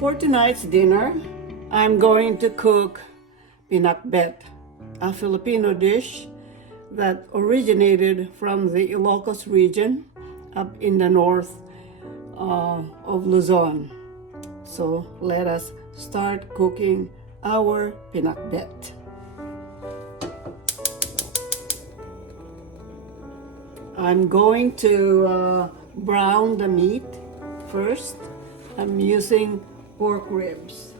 For tonight's dinner, I'm going to cook Pinakbet, a Filipino dish that originated from the Ilocos region up in the north of Luzon. So let us start cooking our Pinakbet. I'm going to brown the meat first. I'm using pork ribs.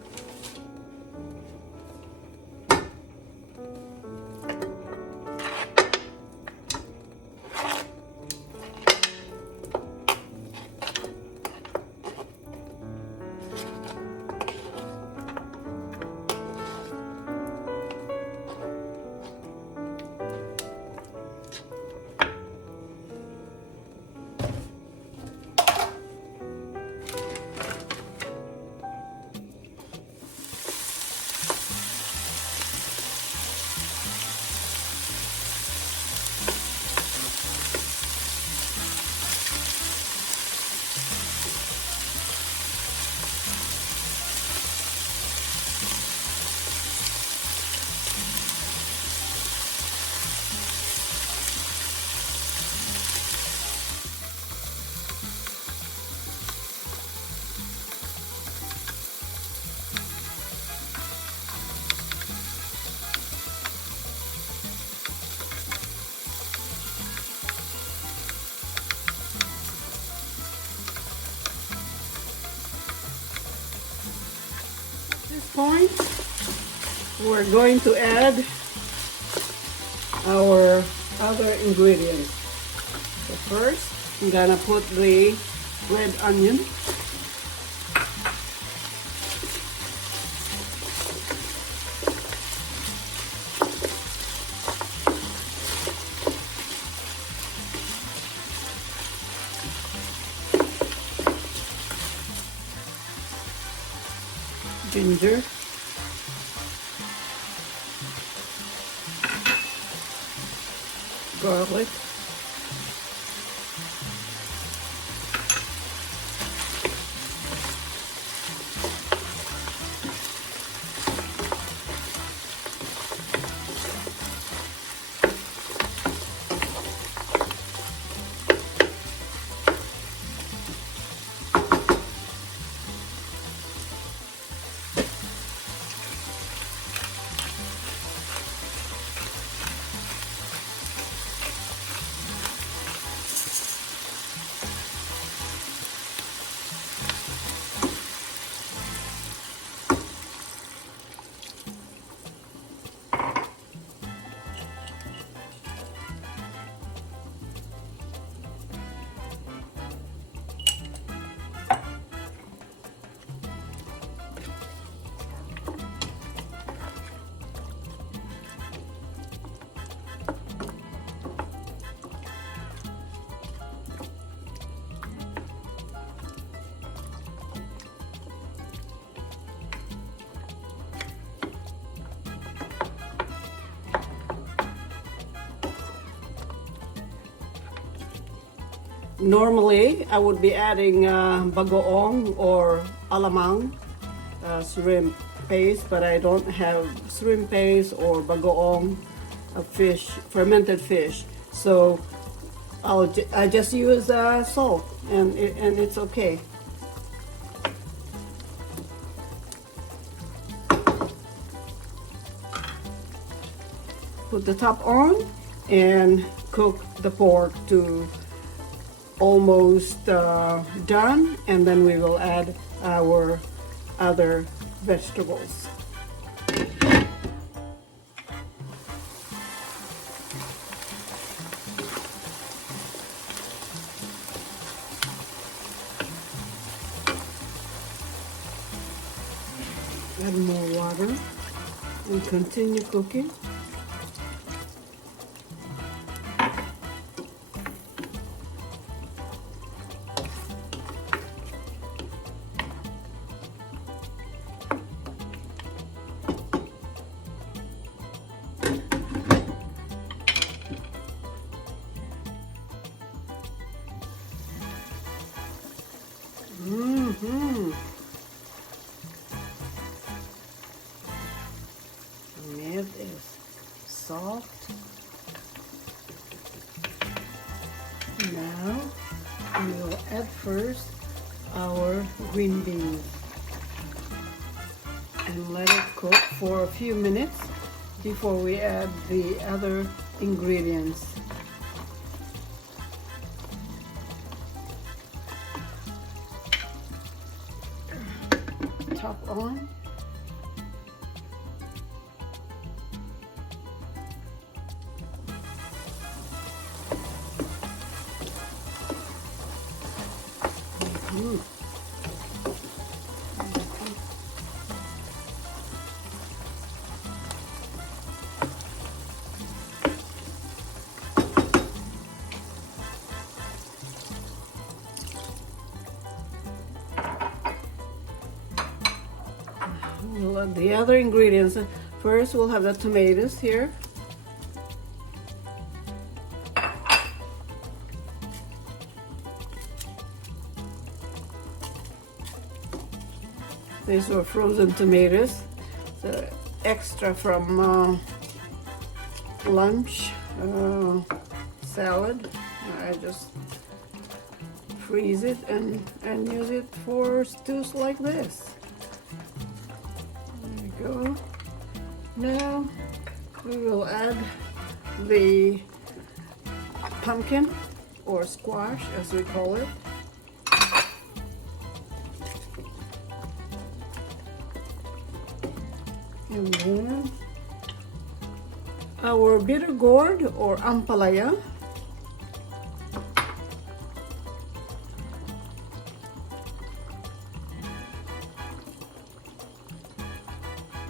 At this point, we're going to add our other ingredients. So first, I'm gonna put the red onion. Ginger, garlic, Normally, I would be adding bagoong or alamang shrimp paste, but I don't have shrimp paste or bagoong fish, fermented fish. So I just use salt, and it's okay. Put the top on and cook the pork to almost done, and then we will add our other vegetables. Add more water and continue cooking. soft. Now we will add first our green beans and let it cook for a few minutes before we add the other ingredients. Top on. We'll add the other ingredients. First, we'll have the tomatoes here. These were frozen tomatoes, so extra from lunch salad. I just freeze it and use it for stews like this. There we go. Now we will add the pumpkin or squash, as we call it. And then our bitter gourd or ampalaya.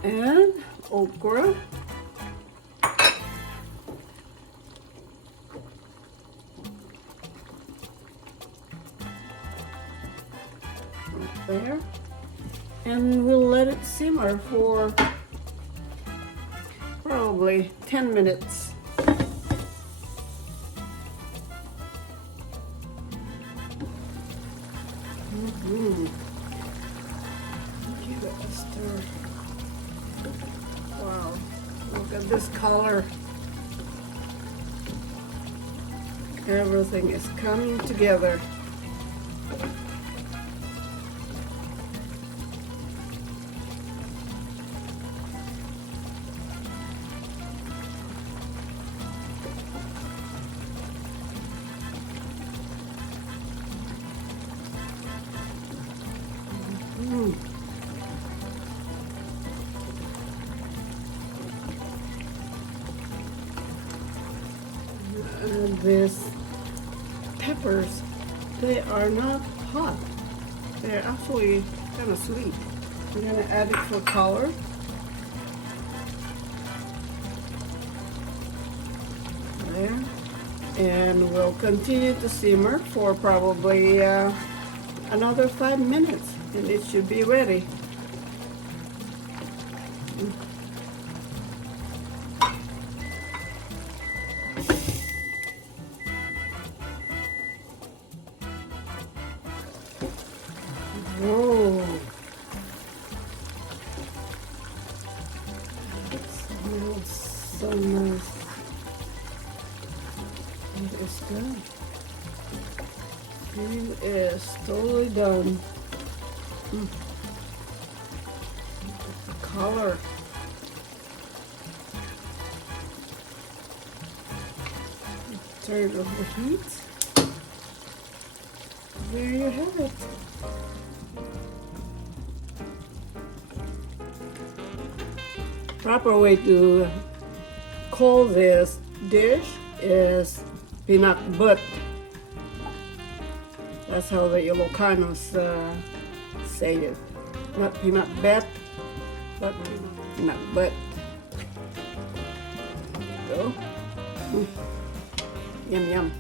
And okra. There. And we'll let it simmer for probably 10 minutes. Give it a stir. Wow, look at this color. Everything is coming together. These peppers, they are not hot. They're actually kind of sweet. I'm going to add it for color. There. And we'll continue to simmer for probably another 5 minutes, and it should be ready. Whoa! It smells so nice. It is done. It is totally done. Look at the color. Turn off the heat. There you have it. Proper way to call this dish is pinakbet. That's how the Ilocanos say it. Not pinakbet, but pinakbet. Go. Yum yum.